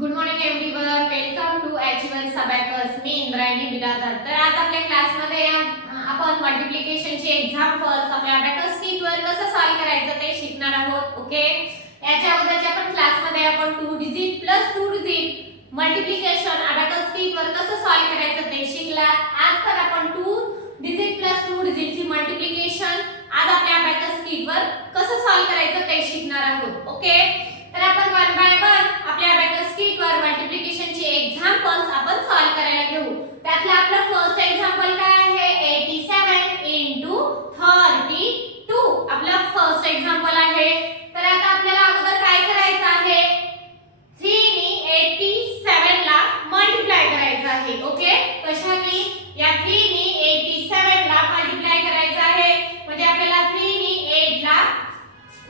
Good morning everyone, welcome to achievers abacus. मी इंद्रायणी बिरादर. तर आज आपल्या क्लासमध्ये आपण मल्टिप्लिकेशनचे एक्झाम्पल्स आपल्या अबॅकस शीटवर कसं सॉल्व करायचं ते शिकणार आहोत. ओके, याच्या अगोदरच्या आपण क्लासमध्ये आपण 2 digit plus 2 digit multiplication abacus शीटवर कसं सॉल्व करायचं ते शिकला. आज तर आपण 2 डिजिट प्लस 2 डिजिटची मल्टिप्लिकेशन आज आपल्या अबॅकस शीटवर कसं सॉल्व करायचं ते शिकणार आहोत. ओके, तर आपण वन बाय वन आपल्या अबॅकस शीटवर मल्टिप्लिकेशनचे एक्झाम्पल्स आपण सॉल्व करायला घेऊ. त्यातलं आपलं फर्स्ट एक्झाम्पल काय आहे? 87 32 आपलं फर्स्ट एक्झाम्पल आहे. तर आता आपल्याला अगोदर काय करायचं आहे? 3 ने 87 ला मल्टिप्लाय करायचं आहे. ओके, कशाने? या 3 ने 87 ला मल्टिप्लाय करायचं आहे. म्हणजे आपल्याला 3 ने 8 ला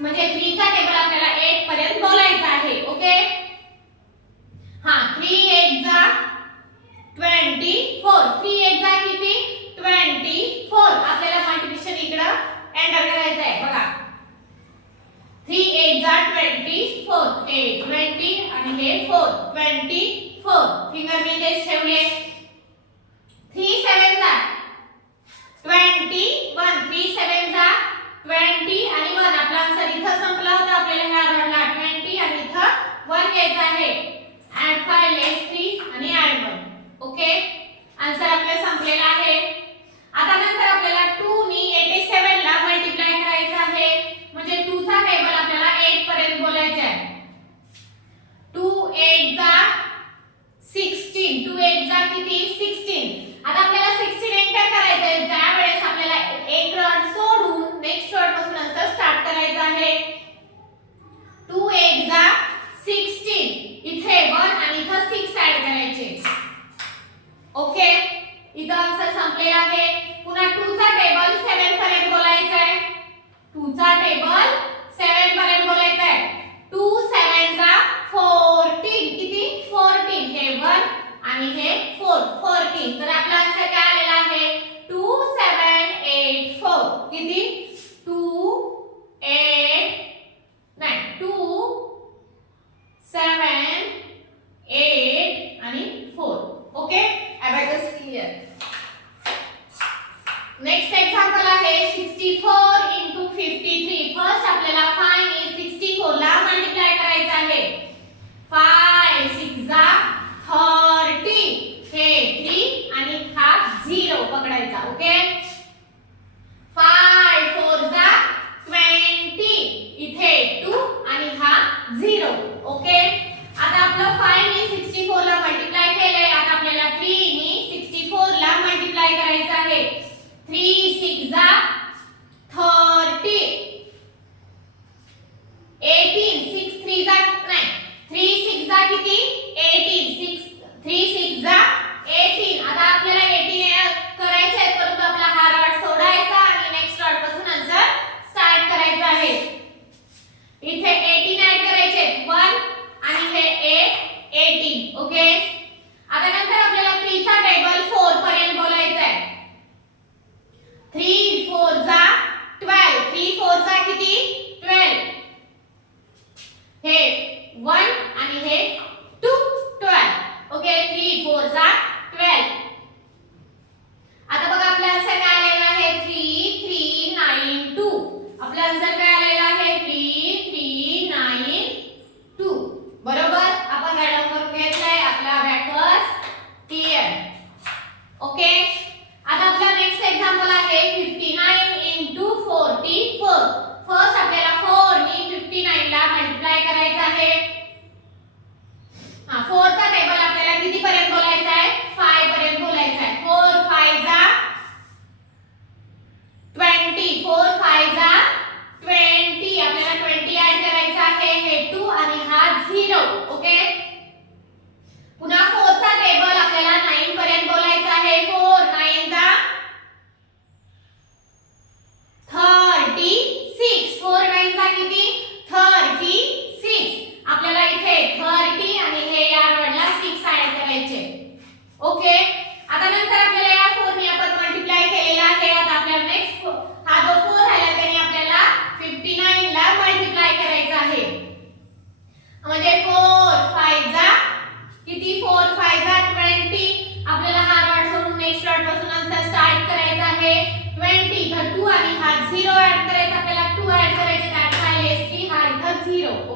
म्हणजे 3 चा टेबल आपल्याला 8 पर्यंत बोलायचा आहे. ओके, हां, 3 8 जा 24. 3 8 जा किती? 24. आपल्याला मल्टिप्लिकेशन इकडे एंटर करायचं आहे. बघा, 3 8 जा 24. हे 20 आणि हे 4 24. फिंगर मी इथेच ठेवले. 3 7 जा 21. 3 7 जा 20 आणि 1. आपला आन्सर इथं संपला होता. आपल्याला ह्या रडला 20 आणि इथं 1 घ्यायचं आहे. ऍड 5 लेस 3 आणि ऍड 1. ओके, आन्सर आपला संपलेला आहे. आता नंतर आपल्याला 2 ने 87 ला मल्टिप्लाय करायचं आहे. म्हणजे 2 चा टेबल आपल्याला 8 पर्यंत बोलायचा आहे. 2 8 जा 16. 2 8 जा किती? 16. आता आपल्याला 16 एंटर करायचं आहे. त्यावेळेस आपल्याला एक रड सोडून नेक्स्ट रड पासून आन्सर स्टार्ट करायचं आहे. 2 8 जा 16. इथे 1 आणि इथं 6 ऍड करायचे. ओके, इथं आन्सर संपलेला आहे. पुन्हा 2 चा टेबल 7 पर्यंत बोलायचा आहे. 2 चा टेबल 7 पर्यंत बोलायचा आहे. 2 7 जा 14. किती? 14. हे 1 आणि हे 4 14. तर आपला आन्सर काय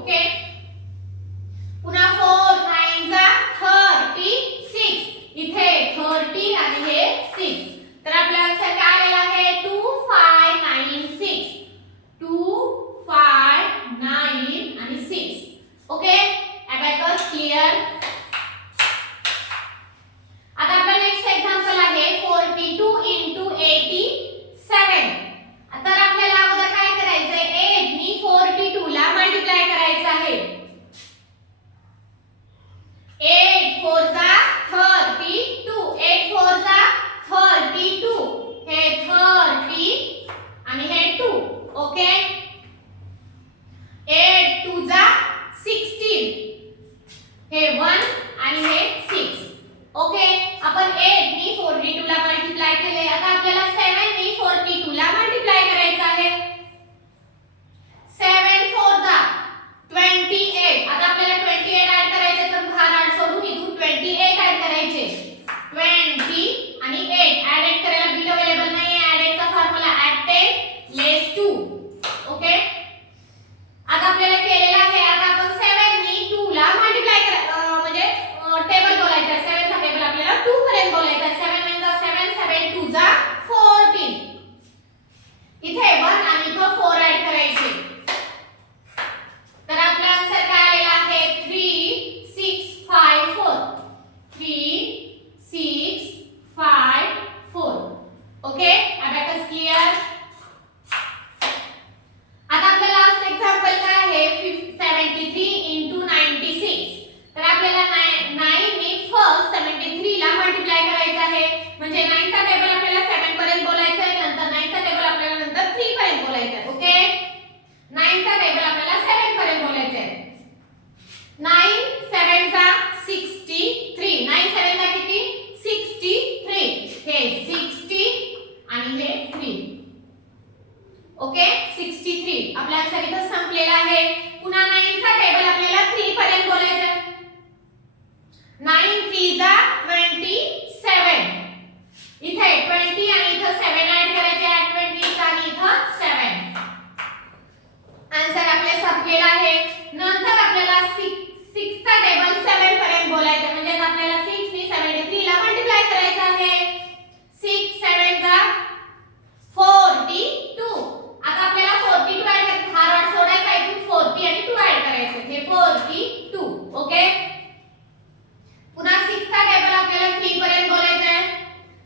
ओके. पुन्हा 4 9 जा 36. इथे 30 आणि हे 6. तर आपला आन्सर काय आलेला आहे 2596. 2596 आणि 6. ओके. Abacus clear. आता आपला नेक्स्ट एक्झाम्पल आहे 42 * 87. तर आपल्याला अगोदर काय करायचंय 8 नी 42 ला मल्टिप्लाय करायचं आहे. 8 4 जा 32. 8 4 जा 32. हे 30 आणि हे 2. ओके. 8 2 जा 16. हे 1 आणि हे 6. ओके. आपण 8 नी 42 ला मल्टिप्लाय केले. आता आपल्याला 7 नी 42 ला मल्टिप्लाय करायचं आहे. 7 4 जा 28. आता आपल्याला 28 ऍड करायचे तर भार सोडून इथून 28 ऍड करायचे. 20 आणि 8 ऍड करायला बिट अवेलेबल नाही आहे. ऍडचा फॉर्म्युला ऍड 10 लेस 2. ओके. आता आपल्याला केलेला आहे. आता आपण 7 नी 2 ला मल्टिप्लाय म्हणजे टेबल बोलायचा. 7 चा टेबल आपल्याला 2 पर्यंत बोलायचा. 7 1 जा 7 7 2 जा 14. इथे 1 आणि इथे 4 ऍड करायचे. तर आपला आन्सर काय आलेला आहे 3654. 3654. ओके. Abacus clear. आता आपला लास्ट एक्झाम्पल काय आहे 73 * 96. तर आपल्याला 9 नी फर्स्ट 73 ला मल्टिप्लाय करायचं आहे. म्हणजे 9 चा टेबल आपल्याला 7 पर्यंत बोलायचं आहे. नंतर 9 चा टेबल आपल्याला नंतर 3 पर्यंत बोलायचं आहे. ओके. 9 चा टेबल आपल्याला 7 पर्यंत बोलायचं आहे. 9 7 जा 63. 9 7 जा किती 63. हे 60 आणि हे 3. ओके. 63. आपला आन्सर इथं संपलेला आहे. पुन्हा 9 चा टेबल आपल्याला 3 पर्यंत बोलायचं आहे. 9 3 जा 27. इथे 20 आणि इथं 7 ऍड करायचे. 20 आणि इथं 7. आन्सर आपले संपलेला आहे. नंतर आपल्याला 6 चा टेबल 7 पर्यंत बोलायचं. म्हणजे आपल्याला 6 नी 73 ला मल्टिप्लाय करायचं आहे. 6 7 जा 42. आता आपल्याला 42 ऍड करायचं. हा रॉड सोडायचा. इथून 40 आणि 2 ऍड करायचे. हे 42. ओके. पुन्हा 6 चा टेबल आपल्याला 3 पर्यंत बोलायचं आहे.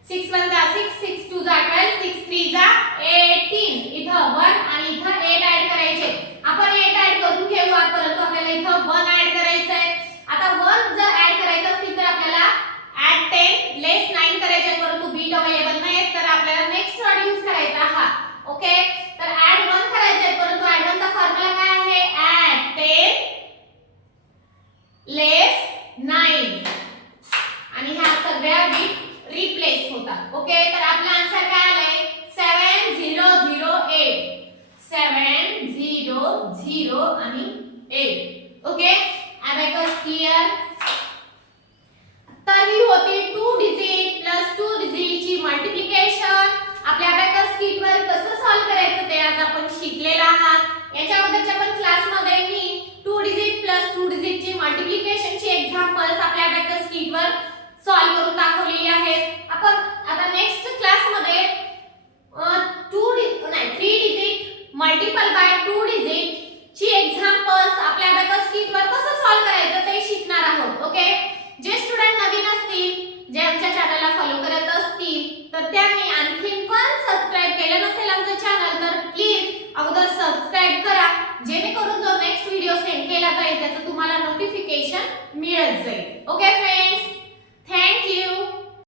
6 1 जा 6 6 2 जा 12 6 3 जा 18. इथं 1 आणि इथं 8 ऍड करायचे. आपण 8 ऍड करून घेऊ परंतु आपल्याला इथं 1 ऍड करायचं आहे. आता 1 जर ऍड करायचं असेल तर आपल्याला ऍड 10 लेस 9 करायचे. परंतु बीट अवेलेबल नाही तर आपल्याला नेक्स्ट रॉड यूज करायचा हा. ओके. तर ऍड 1 करायचे परंतु ऍड 1 चा फॉर्म्युला काय आहे ऍड 10 लेस 9 आणि ह्या सगळ्या बीट रिप्लेस होतात. ओके. तर आपला आन्सर काय आलाय 7008. 700 आणि 8. ओके. Abacus clear. तर ही होती 2 डिजिट प्लस 2 डिजिट ची मल्टिप्लिकेशन. आपल्या अबॅकस किट वर कसं सॉल्व करायचं ते आज आपण शिकलेला आहात. याच्या अगोदरच्या पण क्लास मध्ये मी 2 डिजिट प्लस 2 डिजिट ची मल्टिप्लिकेशन ची एक्झाम्पल्स आपल्या अबॅकस किट वर सॉल्व करून दाखवलेली आहेत. आपण आता नेक्स्ट क्लास मध्ये 3 डिजिट मल्टिपल बाय 2 डिजिट ची एक्झाम्पल्स आपल्या अबॅकस किट वर कसं सॉल्व करायचं ते शिकणार आहोत. ओके. जे स्टुडंट नवीन असतील जे आमच्या चॅनलला फॉलो करत असतील तर त्यांनी आणखीन पण सबस्क्राइब केलं नसेल आमचं चॅनल तर प्लीज अगोदर सबस्क्राइब करा जेणेकरून जो नेक्स्ट व्हिडिओ सेंड केला जाईल त्याचं तुम्हाला नोटिफिकेशन मिळत जाईल. Okay friends.